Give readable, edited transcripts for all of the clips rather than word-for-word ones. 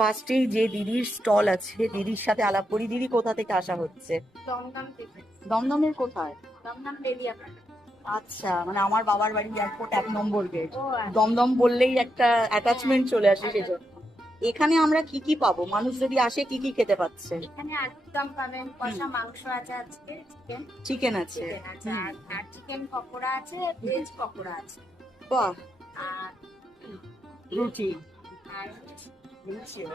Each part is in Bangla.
পাশেই যে দিদির স্টল আছে, দিদির সাথে আলাপ করি। দিদি কোথা থেকে আসা হচ্ছে? দমদম থেকে। দমদমের কোথায়? দমদম বেরিয়াপাড়া। আচ্ছা, মানে আমার বাবার বাড়ি এয়ারপোর্ট 1 নম্বর গেট। ও আচ্ছা। দমদম বললেই একটা অ্যাটাচমেন্ট চলে আসে সেজন্য। এখানে আমরা কি কি পাবো? মানুষ যদি আসে কি কি খেতে পাচ্ছে? এখানে আলুর দম পাবেন, কষা মাংস আছে, আজকে চিকেন চিকেন আছে। চিকেন আছে, আর চিকেন পকোড়া আছে, ভেজ পকোড়া আছে, বাহ। আর রুটি। আর বুঝছো?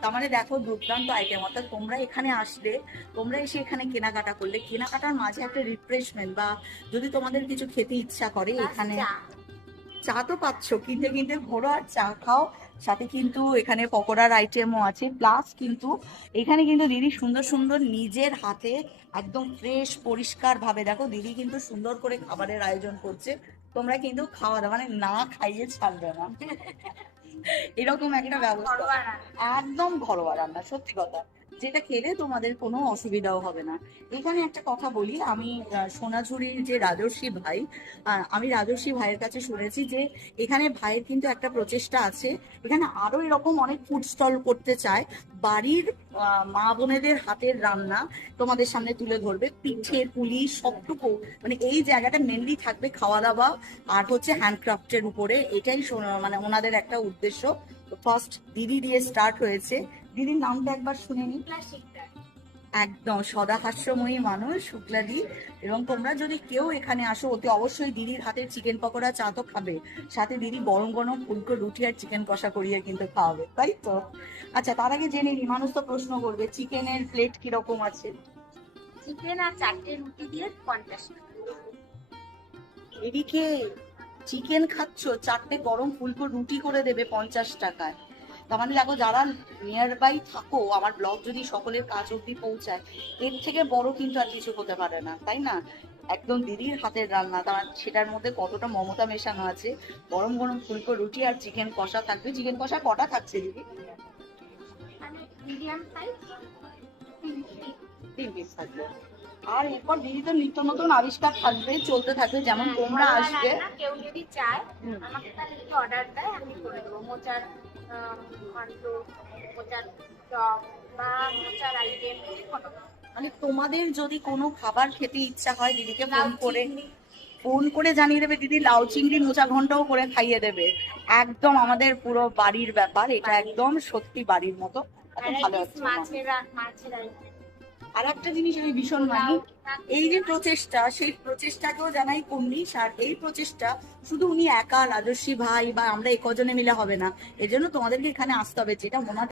তার মানে দেখো, দুর্দান্ত আইটেম। অর্থাৎ তোমরা এখানে আসলে, তোমরা এসে এখানে কেনাকাটা করলে, কেনাকাটার মাঝে একটা রিফ্রেশমেন্ট বা যদি তোমাদের কিছু খেতে ইচ্ছা করে এখানে চা। চা তো পাচ্ছ, কিনতে কিনতে ঘোরো আর চা খাও। সাথে কিন্তু এখানে পকোড়ার আইটেমও আছে। প্লাস কিন্তু এখানে কিন্তু দিদি সুন্দর সুন্দর নিজের হাতে একদম ফ্রেশ পরিষ্কার ভাবে, দেখো দিদি কিন্তু সুন্দর করে খাবারের আয়োজন করছে। তোমরা কিন্তু খাওয়া দাওয়া মানে না খাইয়ে ছাড়বে না, এরকম একটা ব্যবস্থা। ঘরোয়া রান্না। একদম ঘরোয়া রান্না, সত্যি কথা, যেটা খেলে তোমাদের কোনো অসুবিধাও হবে না। এখানে একটা কথা বলি, আমি সোনাঝুরির যে রাজর্ষি ভাই, আমি রাজর্ষি ভাইয়ের কাছে শুনেছি যে এখানে ভাইয়ের কিন্তু একটা প্রচেষ্টা আছে, এখানে আরো এরকম অনেক ফুড স্টল করতে চায়। বাড়ির মা বোনেদের হাতের রান্না তোমাদের সামনে তুলে ধরবে, পিঠে পুলি সবটুকু। মানে এই জায়গাটা মেনলি থাকবে খাওয়া দাওয়া আর হচ্ছে হ্যান্ডক্রাফটের উপরে। এটাই মানে ওনাদের একটা উদ্দেশ্য। ফার্স্ট দিদি দিয়ে স্টার্ট হয়েছে। দিদির নামটা একবার শুনে নি। একদম সদা হাস্যময়ী মানুষ শুক্লাদি। এবং তোমরা যদি কেউ এখানে আসো, অতি অবশ্যই দিদির হাতের চিকেন পকোড়া চা তো খাবে, সাথে দিদি গরম গরম ফুলকো রুটি আর চিকেন কষা করিয়ে কিন্তু খাওয়াবে, তাই তো? আচ্ছা, তার আগে জেনে নি, মানুষ তো প্রশ্ন করবে চিকেনের প্লেট কিরকম আছে। চিকেন আর 4টে রুটি দিয়ে 50 টাকা। এদিকে চিকেন খাচ্ছ, 4টে গরম ফুলকো রুটি করে দেবে 50 টাকায়। তার মানে দেখো, যারা নিয়ার বাই থাকো, আমার ব্লগ যদি সকলের কাজ অব্দি পৌঁছায়, এর থেকে বড় কিন্তু আর কিছু হতে পারে না, তাই না? একদম দিদির হাতের রান্না, তার সেটার মধ্যে কতটা মমতা মেশানো আছে। গরম গরম ফুলকো রুটি আর চিকেন কষা থাকবে। চিকেন কষা কটা থাকছে দিদি? মানে মিডিয়াম সাইজ 3 পিস থাকবে। আর এরপর দিদি তো নিত্য নতুন আবিষ্কার থাকবে, চলতে থাকবে, যেমন তোমরা আসবে। কেউ যদি চায় হুম। আমাকে তাহলে যদি অর্ডার দেয় আমি করে দেবো। মোচার ঘন্ট, মোচার চপ বা মোচার আইটেম যে কোনো। মানে তোমাদের যদি কোনো খাবার খেতে ইচ্ছা হয়, দিদিকে লাউ চিংড়ি। ফোন করে জানিয়ে দেবে, দিদি লাউ চিংড়ি মোচা ঘন্টও করে খাইয়ে দেবে। একদম আমাদের পুরো বাড়ির ব্যাপার এটা, একদম সত্যি বাড়ির মতো। এত ভালো ভ্যারাইটিস হচ্ছে না। মাছের আইটেম। আর একটা জিনিস আমি ভীষণ মানি, এই যে প্রচেষ্টা, সেই প্রচেষ্টাকেও জানাই কুর্নিশ। আর এই প্রচেষ্টা শুধু উনি একা, রাজস্বী ভাই বা আমরা এই কজনে মিলে হবে না, এজন্য তোমাদেরকে এখানে আসতে হবে, যেটা ওনাদের